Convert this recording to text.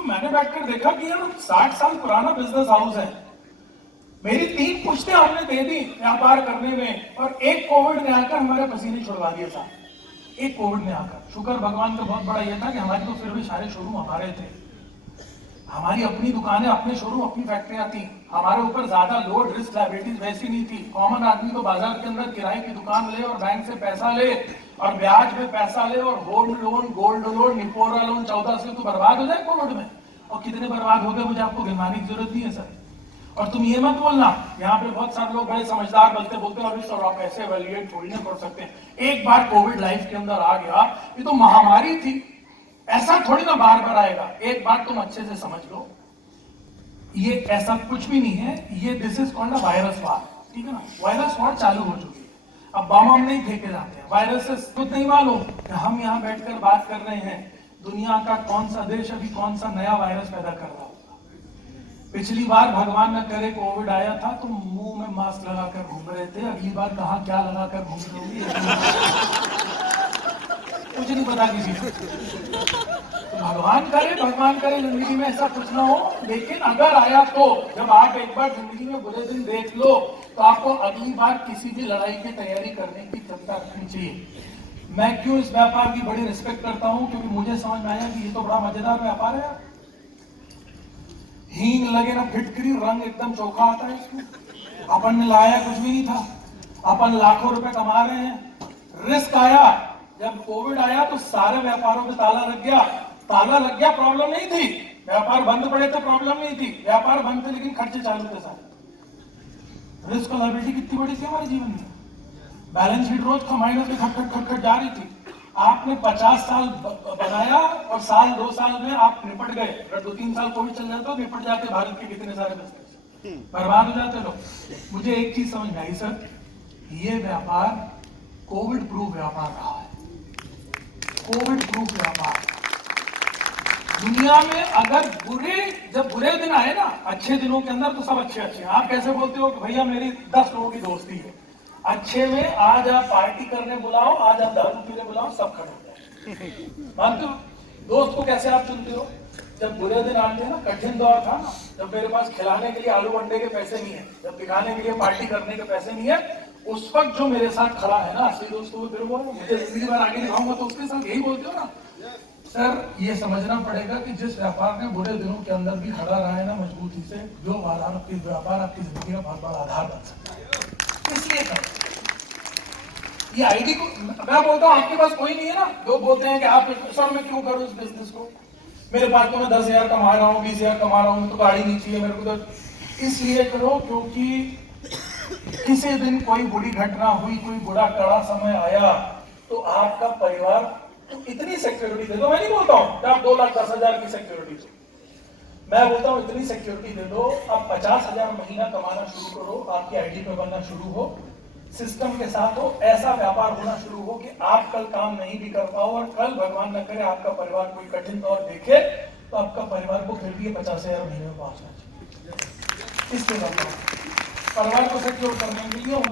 तो मैंने बैठकर देखा कि यार 60 साल पुराना बिजनेस हाउस है, मेरी 3 पुश्तें हमने दे दी व्यापार करने में, और एक कोविड ने आकर हमारे पसीने छुड़वा दिए था। एक कोविड ने आकर, शुक्र भगवान का बहुत बड़ा यह था कि हमारी तो फिर भी सारे शोरूम हमारे थे, हमारी अपनी दुकानें, अपने शोरूम, अपनी फैक्ट्रियां थी, हमारे ऊपर ज्यादा लोड, रिस्क, लायबिलिटीज वैसी नहीं थी। कॉमन आदमी तो बाजार के अंदर किराए की दुकान ले और बैंक से पैसा ले और ब्याज पे पैसा ले और होम लोन, गोल्ड लोन, निपोरा लोन 14 से तो बर्बाद हो जाए कोविड में। और कितने बर्बाद हो गए मुझे आपको गिनवाने की जरूरत नहीं है सर। और तुम ये मत बोलना, यहाँ पे बहुत सारे लोग बड़े समझदार बोलते हैं अभी सर आप ऐसे वैल्यूएट थोड़ी ना कर सकते हैं। एक बार कोविड लाइफ के अंदर आ गया, ये तो महामारी थी, ऐसा थोड़ी ना बार बार आएगा। एक बात तुम अच्छे से समझ लो, ये ऐसा कुछ भी नहीं है, ये this is called a virus war, ठीक है ना। वायरस वार चालू हो चुकी है, अब बम हम नहीं फेंके जाते हैं, वायरस से खुद नहीं मालूम कि हम यहाँ बैठकर बात कर रहे हैं दुनिया का कौन सा देश अभी कौन सा नया वायरस पैदा कर रहा होगा। पिछली बार भगवान न करे कोविड आया था तो मुंह में मास्क लगाकर घूम रहे थे, अगली बार कहाँ क्या लगाकर घूम रहे होंगे कुछ नहीं पता किसी को। तो भगवान करे जिंदगी में ऐसा कुछ ना हो, लेकिन अगर आया तो जब आप एक बार जिंदगी में बुरे दिन देख लो तो आपको अगली बार किसी भी लड़ाई की तैयारी करने की क्षमता रखनी चाहिए। मैं क्यों इस व्यापार की बड़ी रिस्पेक्ट करता हूं, क्योंकि मुझे समझ में आया कि ये तो बड़ा मजेदार व्यापार है। हींग लगे ना फिटकरी, रंग एकदम चोखा आता है इसमें। अपन ने लाया कुछ भी नहीं था, अपन लाखों रुपए कमा रहे हैं। रिस्क आया, जब कोविड आया तो सारे व्यापारों पे ताला लग गया। ताला लग गया, प्रॉब्लम नहीं थी, व्यापार बंद पड़े तो प्रॉब्लम नहीं थी, व्यापार बंद थे लेकिन खर्चे चालू थे सारे। रिस्क और लायबिलिटी कितनी बड़ी थी हमारे जीवन में, बैलेंस शीट रोज का माइनस में खट जा रही थी। आपने 50 साल बनाया और साल 2 साल में आप निपट गए। अगर 2-3 साल कोविड चल जाता तो निपट जाते भारत के कितने सारे बिजनेस, बर्बाद हो जाते लोग। मुझे एक चीज समझ में आई सर, ये व्यापार कोविड प्रूफ व्यापार रहा है, कोविड प्रूफ व्यापार। दुनिया में अगर जब बुरे दिन आए ना, अच्छे दिनों के अंदर तो सब अच्छे अच्छे। आप कैसे बोलते हो कि भैया मेरी 10 लोगों की दोस्ती है, अच्छे में आज आप पार्टी करने बुलाओ, आज आप दारू पीने बुलाओ, सब खड़े हो जाए। मानते हो? दोस्त को कैसे आप चुनते हो? जब बुरे दिन आते हैं ना, कठिन दौर था ना, जब मेरे पास खिलाने के लिए आलू अंडे के पैसे नहीं है, जब दिखाने के लिए पार्टी करने के पैसे नहीं है, उस वक्त जो मेरे साथ खड़ा है ना असली दोस्त, वो फिर वो मुझे जिंदगी भर आगे दिखाऊंगा तो उसके साथ यही बोलते हो ना सर। ये समझना पड़ेगा कि जिस व्यापार ने बुरे दिनों के अंदर भी खड़ा रहा है ना मजबूती से, जो व्यापार आपकी जिंदगी का बहुत बड़ा आधार बन सकता है। इसलिए ये आईडी को मैं बोलता हूँ, आपके पास कोई नहीं है ना, लोग बोलते हैं कि आप सर मैं क्यों करूं इस बिजनेस को, मेरे पास तो मैं 10,000 कमा रहा हूँ, 20,000 कमा रहा हूँ, तो गाड़ी नहीं चाहिए मेरे को। तो इसलिए करो क्योंकि किसी दिन कोई बुरी घटना हुई, कोई बुरा कड़ा समय आया तो आपका परिवार तो इतनी सिक्योरिटी दे दो। मैं नहीं बोलता हूँ कि आप 2,10,000 की सिक्योरिटी दो, मैं बोलता हूँ इतनी सिक्योरिटी दे दो, आप 50,000 महीना कमाना शुरू करो, आपकी आईडी पे बनना शुरू हो, सिस्टम के साथ हो, ऐसा व्यापार होना शुरू हो कि आप कल काम नहीं भी कर पाओ और कल भगवान न करे आपका परिवार कोई कठिन दौर देखे तो आपका परिवार को फिर भी 50,000 महीने में पहुंचना चाहिए। इसलिए परिवार को सिक्योर करने के लिए